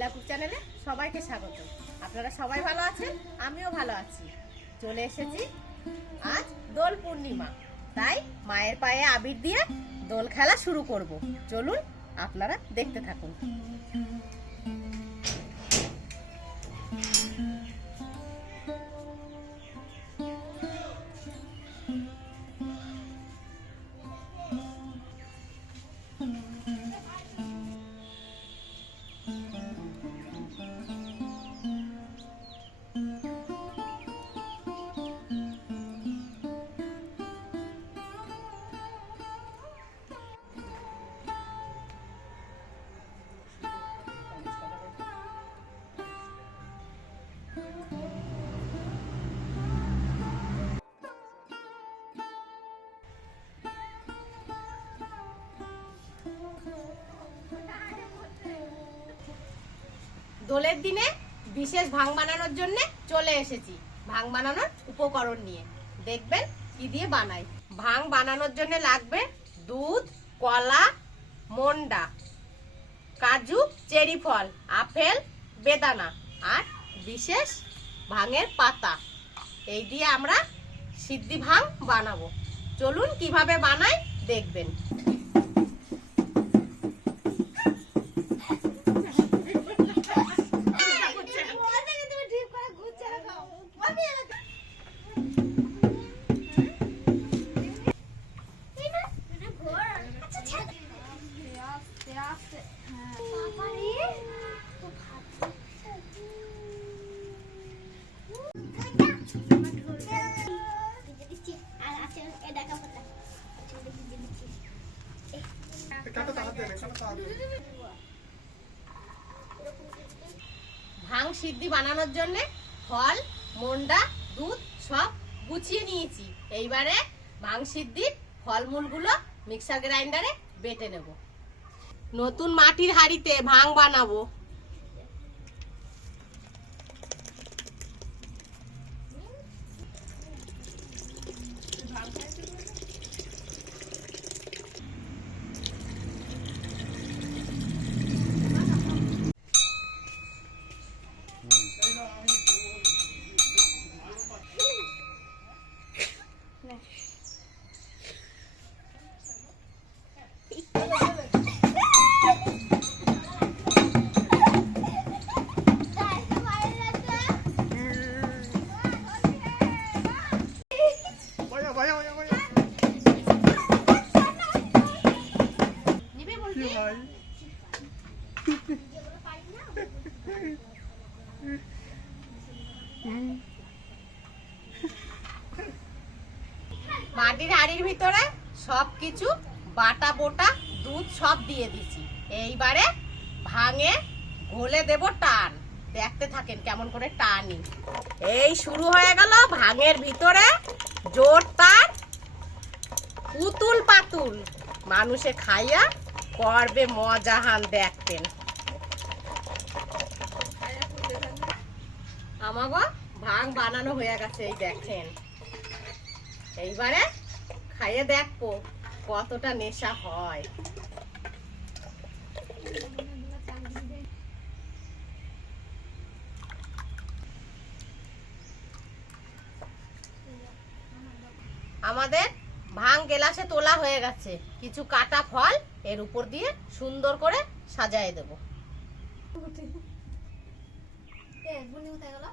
নীলাকুর চ্যানেলে সবাইকে স্বাগত। আপনারা সবাই ভালো আছেন? আমিও ভালো আছি। চলে এসেছি আজ দোল পূর্ণিমা। তাই মায়ের পায়ে আবির দিয়ে দোল খেলা শুরু করব। চলুন আপনারা দেখতে থাকুন। দোলের দিনে বিশেষ ভাং বানানোর জন্য চলে এসেছি। ভাং বানানোর উপকরণ নিয়ে। দেখবেন কি দিয়ে বানাই। ভাং বানানোর জন্য লাগবে দুধ, কলা, মন্ডা, কাজু, চেরি ফল, আপেল, বেদানা আর বিশেষ ভাঙের পাতা। এই দিয়ে আমরা সিদ্ধি ভাং বানাবো। চলুন কীভাবে বানাই দেখবেন। ভাং সিদ্ধি বানানোর জন্য ফল, মন্ডা, দুধ সব গুছিয়ে নিয়েছি। এইবারে ভাং সিদ্ধির ফলমূলগুলো মিক্সার গ্রাইন্ডারে বেটে নেব। নতুন মাটির হাঁড়িতে ভাং বানাবো। 嗯。মাটির হাঁড়ির ভিতরে সব কিছু, বাটা বোটা, দুধ সব দিয়ে দিছি। এইবারে ভাঙে, ঘোলে দেব টান। দেখতে থাকেন কেমন করে টানি। এই শুরু হয়ে গেল ভাঙের ভিতরে, জোর তার, পুতুল পাতুল। মানুষে খাইয়া করবে মজাহান দেখতেন। আমাগো ভাং বানানো হয়ে গেছে, এই দেখেন। এইবারে খাইয়ে দেখব কতটা নেশা হয়। আমাদের ভাং গেলাসে তোলা হয়ে গেছে। কিছু কাটা ফল এর উপর দিয়ে সুন্দর করে সাজায় দেব। বুনি কোথায় গেল?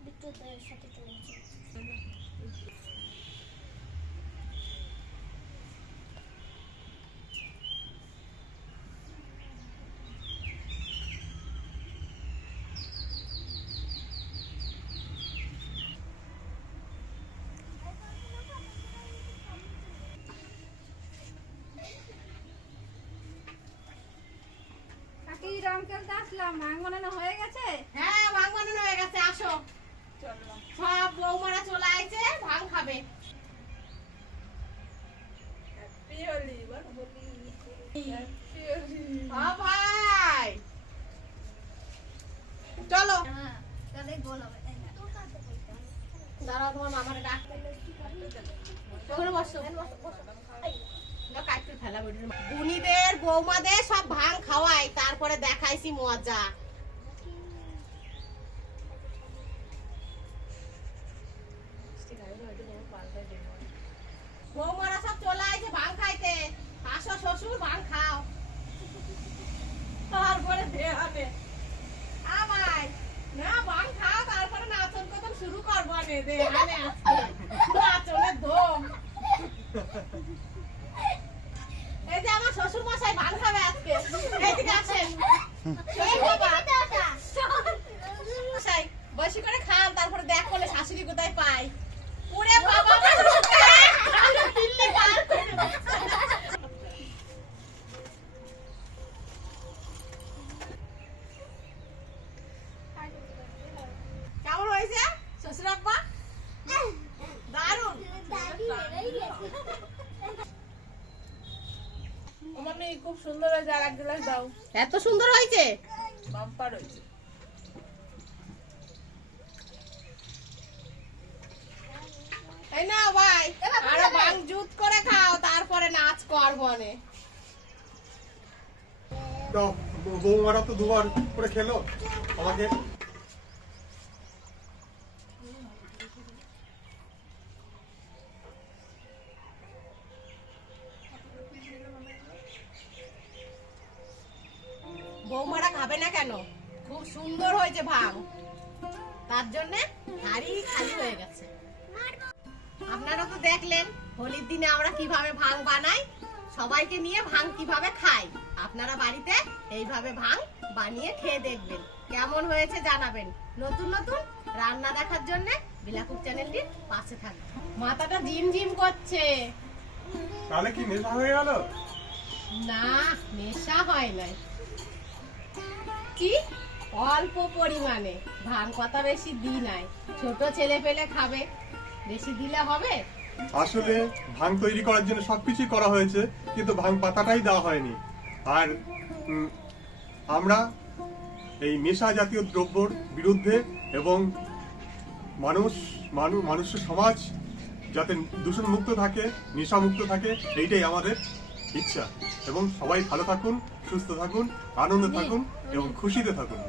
বিদ্যুৎ সাথে চলে গেছে। কাকি রং খেলতে আসলাম ভাঙ বানানো হয়ে গেছে? হ্যাঁ ভাং বানানো হয়ে গেছে আসো। সব বৌমারা চলে আইছে ভাং খাবে। হ্যাঁ ভাই। চলো। হ্যাঁ তাহলে গোল হবে দাঁড়াও তোমার মামারে ডাক। ওখানে বসো। বুনিদের বৌমাদের সব ভাং খাওয়াই, তারপরে দেখাইছি মজা। বৌমারা সব চলে আইছে ভাং খাইতে। আসো শ্বশুর, ভাং খাও। তারপরে দেহাতে আমায়, না ভাং খাও, তারপরে নাচন কদম শুরু করব দেহানে আজকে। নাচনের ধুম এই যে আমার শ্বশুর মশাই ভাং খাবে আজকে। এইদিকে আসেন শ্বশুর বাবা মশাই বসে করে খান তারপরে দেখ করলে শাশুড়ি কোথায় পাই ওরে বাবা আমার দিল্লি পার করে দিচ্ছে। কেমন হয়েছে শ্বশুর আব্বা দারুণ মামি খুব সুন্দর হয়েছে আর এক গ্লাস দাও। এত সুন্দর হয়েছে? বাম্পার হয়েছে। এই না ভাই আরও বাং জুত করে খাও তারপরে নাচ করব নে তো বৌ- বৌমারা তো দুবার করে খেলো আমাকে। বৌমারা খাবে না কেন? খুব সুন্দর হয়েছে ভাং তার জন্য হাড়ি খালি হয়ে গেছে। আপনারা তো দেখলেন হোলির দিনে আমরা কীভাবে ভাং বানাই সবাইকে নিয়ে ভাং কীভাবে খাই। আপনারা বাড়িতে এইভাবে ভাং বানিয়ে খেয়ে দেখবেন। কেমন হয়েছে জানাবেন। নতুন নতুন রান্না দেখার জন্য বিলাকুক চ্যানেলটির পাশে থাকবেন মাথাটা জিম জিম করছে। তাহলে কি নেশা হয়ে গেল? না নেশা হয় নাই। কি? অল্প পরিমাণে। ভাং পাতা বেশি দি নাই। ছোট ছেলে পেলে খাবে। বেশি দিলে হবে? আসলে ভাং তৈরি করার জন্য সবকিছুই করা হয়েছে, কিন্তু ভাং পাতাটাই দেওয়া হয়নি। আর আমরা এই নেশা জাতীয় দ্রব্যর বিরুদ্ধে এবং মানুষ মানুষ মানুষের সমাজ যাতে দূষণ মুক্ত থাকে নেশা মুক্ত থাকে, এইটাই আমাদের ইচ্ছা। এবং সবাই ভালো থাকুন। সুস্থ থাকুন আনন্দে থাকুন এবং খুশিতে থাকুন